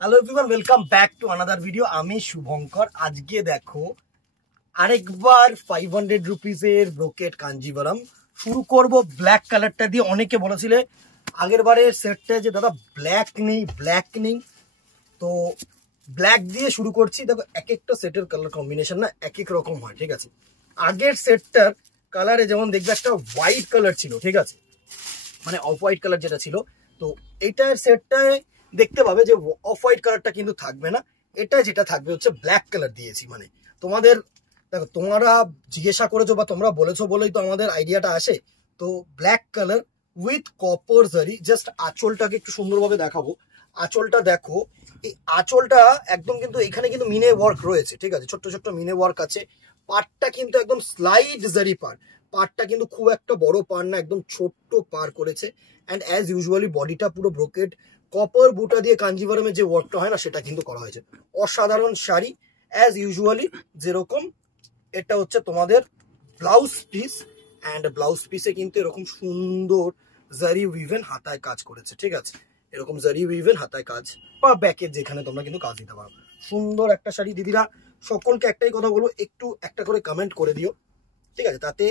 Hello everyone, welcome back to another video. আমি শুভঙ্কর। আজকে দেখো আরেকবার 500 রুপিসের ব্রোকেট কাঞ্জিভারাম শুরু করব ব্ল্যাক কালারটা দিয়ে। অনেকে বলেছিলে আগের বারের সেটটা যে দাদা ব্ল্যাক নেই, তো ব্ল্যাক দিয়ে শুরু করছি। দেখো এক একটা সেটের কালার কম্বিনেশন না এক এক রকম হয়, ঠিক আছে। আগের সেটটার কালারে যেমন দেখবে একটা হোয়াইট কালার ছিল, ঠিক আছে, মানে অফ হোয়াইট কালার যেটা ছিল, তো এটার সেটটায় দেখতে পাবে যে অফ হোয়াইট কালারটা কিন্তু থাকবে না। এটা যেটা থাকবে হচ্ছে ব্ল্যাক কালার দিয়েছি। মানে তোমাদের দেখো, তোমরা জিজ্ঞাসা করেছো বা তোমরা বলেছো বলেই তো আমাদের আইডিয়াটা আসে। তো ব্ল্যাক কালার উইথ কপার জারি। জাস্ট আঁচলটাকে একটু সুন্দরভাবে দেখাবো। আঁচলটা দেখো, এই আঁচলটা একদম কিন্তু এখানে কিন্তু মিনে ওয়ার্ক রয়েছে, ঠিক আছে, ছোট্ট ছোট্ট মিনে ওয়ার্ক আছে। পার্টটা কিন্তু একদম স্লাইড জারি পার্টটা কিন্তু খুব একটা বড় পার না, একদম ছোট্ট পার করেছে। অ্যান্ড অ্যাজ ইউজুয়ালি বডিটা পুরো ব্রোকেড কপার বুটা দিয়ে কাঞ্জিভারামে যে ওয়ার্কটা হয় না সেটা কিন্তু করা হয়েছে। অসাধারণ শাড়ি অ্যাজ ইউজুয়ালি যেরকম। এটা হচ্ছে তোমাদের ব্লাউজ পিস, অ্যান্ড ব্লাউজ পিসে কিন্তু এরকম সুন্দর জারি উইভেন হাতায় কাজ করেছে, ঠিক আছে। এরকম জারি উইভেন হাতায় কাজ বা ব্যাকের যেখানে তোমরা কিন্তু কাজ দিতে পারো। সুন্দর একটা শাড়ি। দিদিরা সকলকে একটাই কথা বলবো, একটু একটা করে কমেন্ট করে দিও, ঠিক আছে। তাতে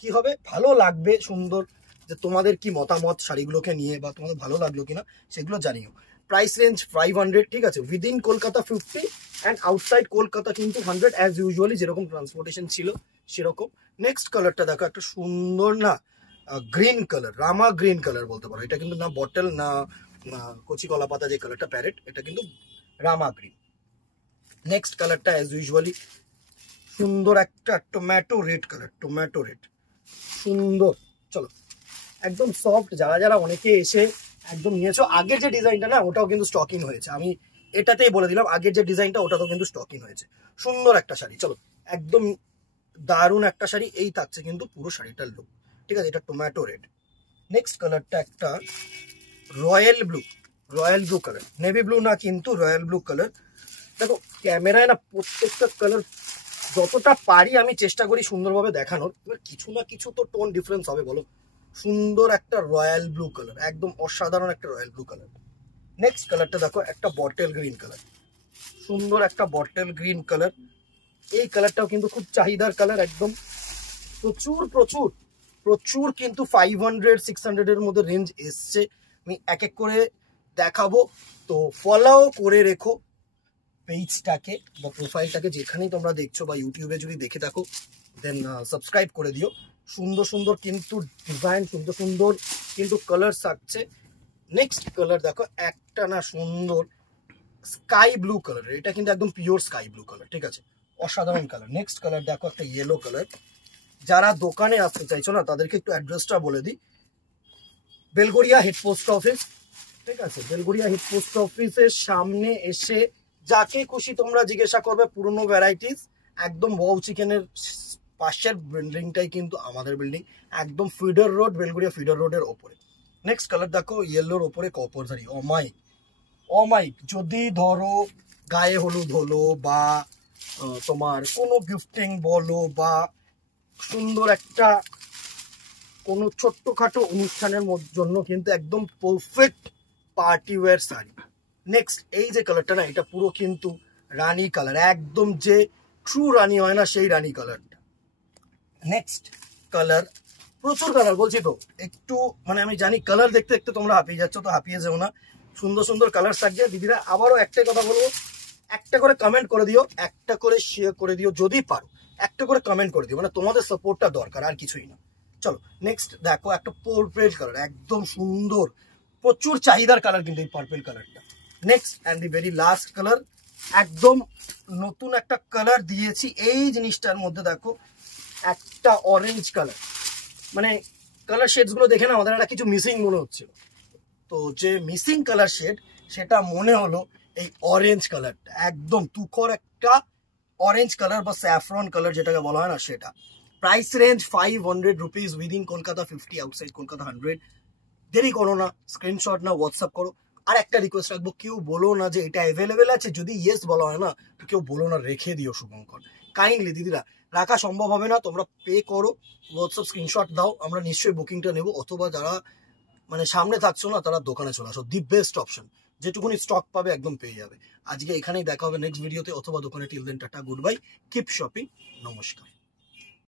কি হবে, ভালো লাগবে, সুন্দর যে তোমাদের কি মতামত শাড়িগুলোকে নিয়ে বা তোমাদের ভালো লাগলো কিনা সেগুলো জানিও। প্রাইস রেঞ্জ 500, ঠিক আছে। Within Kolkata 50 and outside Kolkata কিন্তু 100 অ্যাজ ইউজুয়ালি যেরকম ট্রান্সপোর্টেশন ছিল সেরকম। নেক্সট কালারটা দেখো, একটা সুন্দর না গ্রিন কালার, রামা গ্রিন কালার বলতে পারো। এটা কিন্তু না বটল না কচি কলা পাতা যে কালারটা প্যারেট, এটা কিন্তু রামা গ্রিন। নেক্সট কালারটা অ্যাজ ইউজুয়ালি সুন্দর একটা tomato red colour, tomato red সুন্দর। চলো একদম সফট। যারা যারা অনেকে এসে একদম নিয়েছো, আগের যে ডিজাইনটা না ওটাও কিন্তু স্টকিং হয়েছে। আমি এটাতেই বলে দিলাম, আগের যে ডিজাইনটা ওটাতেও কিন্তু স্টকিং হয়েছে। সুন্দর একটা শাড়ি, চলো একদম দারুণ একটা শাড়ি। এই থাকছে কিন্তু পুরো শাড়িটার লুক, ঠিক আছে। এটা টমেটো রেড। নেক্সট কালারটা একটা royal blue colour, navy blue না কিন্তু রয়্যাল ব্লু কালার। দেখো ক্যামেরায় না প্রত্যেকটা কালার যতটা পারি আমি চেষ্টা করি সুন্দরভাবে দেখানোর। এবার কিছু না কিছু তো টোন ডিফারেন্স হবে, বলো। সুন্দর একটা রয়্যাল ব্লু কালার, একদম অসাধারণ একটা রয়্যাল ব্লু কালার। নেক্সট কালারটা দেখো, একটা বটল গ্রিন কালার, সুন্দর একটা বটল গ্রিন কালার। এই কালারটাও কিন্তু খুব চাহিদার কালার, একদম প্রচুর প্রচুর প্রচুর কিন্তু 500-600 এর মধ্যে রেঞ্জ এসছে। আমি এক এক করে দেখাবো, তো ফলো করে রেখো পেজটাকে বা প্রোফাইলটাকে, যেখানেই তোমরা দেখছো বা ইউটিউবে যদি দেখে থাকো দেন সাবস্ক্রাইব করে দিও। সুন্দর সুন্দর কিন্তু ডিজাইন, সুন্দর সুন্দর কিন্তু কালার থাকছে। নেক্সট কালার দেখো, একটা না সুন্দর স্কাই ব্লু কালার। এটা কিন্তু একদম পিওর স্কাই ব্লু কালার, ঠিক আছে, অসাধারণ কালার। নেক্সট কালার দেখো, একটা ইয়েলো কালার। যারা দোকানে আসতে চাইছো না তাদেরকে একটু অ্যাড্রেসটা বলে দিই। বেলগড়িয়া হেড পোস্ট অফিস, ঠিক আছে, বেলগড়িয়া হেড পোস্ট অফিসের সামনে এসে যাকে খুশি তোমরা জিজ্ঞাসা করবে পুরনো ভ্যারাইটিস। একদম ওয়াও চিকেনের পাশের বিল্ডিংটাই কিন্তু আমাদের বিল্ডিং, একদম ফিডার রোড, বেলগড়িয়া ফিডার রোডের ওপরে। নেক্সট কালার দেখো, ইয়েলোর ওপরে কপার জারি। অমাইক যদি ধরো গায়ে হলুদ হলো বা তোমার কোনো গিফটিং বলো বা সুন্দর একটা কোনো ছোট্টখাটো অনুষ্ঠানের জন্য কিন্তু একদম perfect party wear sari. Next এই যে কালারটা না, এটা পুরো কিন্তু রানী কালার, একদম যে ট্রু রানী হয় না সেই রানী কালারটা। নেক্সট কালার, প্রচুর কালার বলছি তো, একটু মানে আমি জানি কালার দেখতে দেখতে তোমরা হাঁপিয়ে যাচ্ছ, তো হাঁপিয়ে যাও না। সুন্দর সুন্দর কালার থাকবে। দিদিরা আবারও একটাই কথা বলবো, একটা করে কমেন্ট করে দিও, একটা করে শেয়ার করে দিও, যদি পারো একটা করে কমেন্ট করে দিও, মানে তোমাদের সাপোর্টটা দরকার, আর কিছুই না। চলো নেক্সট দেখো, একটা পার্পল কালার, একদম সুন্দর, প্রচুর চাহিদার কালার কিন্তু এই পার্পল কালারটা। Next and the very last colour, একদম নতুন একটা কালার দিয়েছি এই জিনিসটার মধ্যে। দেখো একটা অরেঞ্জ কালার, মানে কালার শেডস গুলো দেখে না আমাদের একটা কিছু মিসিং মনে হচ্ছিল, তো যে মিসিং কালার শেড সেটা মনে হলো এই অরেঞ্জ কালারটা, একদম তুখর একটা অরেঞ্জ কালার বা স্যাফরন কালার যেটাকে বলা হয় না সেটা। Price range 500 rupees, within Kolkata 50, outside Kolkata 100। দেরি করো না, স্ক্রিনশট না হোয়াটসঅ্যাপ করো। আর একটা রিকোয়েস্ট রাখবো, কেউ বলো না যে এটা অ্যাভেলেবেল আছে, যদি ইয়েস বলা হয় না তো কেউ বলো না রেখে দিও শুভঙ্কর, কাইন্ডলি। দিদিরা রাখা সম্ভব হবে না, তোমরা পে করো, হোয়াটসঅ্যাপ স্ক্রিনশট দাও, আমরা নিশ্চয়ই বুকিংটা নেবো। অথবা যারা মানে সামনে থাকছো না তারা দোকানে চলে আসো, দি বেস্ট অপশন। যেটুকুনি স্টক পাবে একদম পেয়ে যাবে। আজকে এখানেই দেখা হবে নেক্সট ভিডিওতে অথবা দোকানে। Till then tata, good bye, keep shopping, নমস্কার।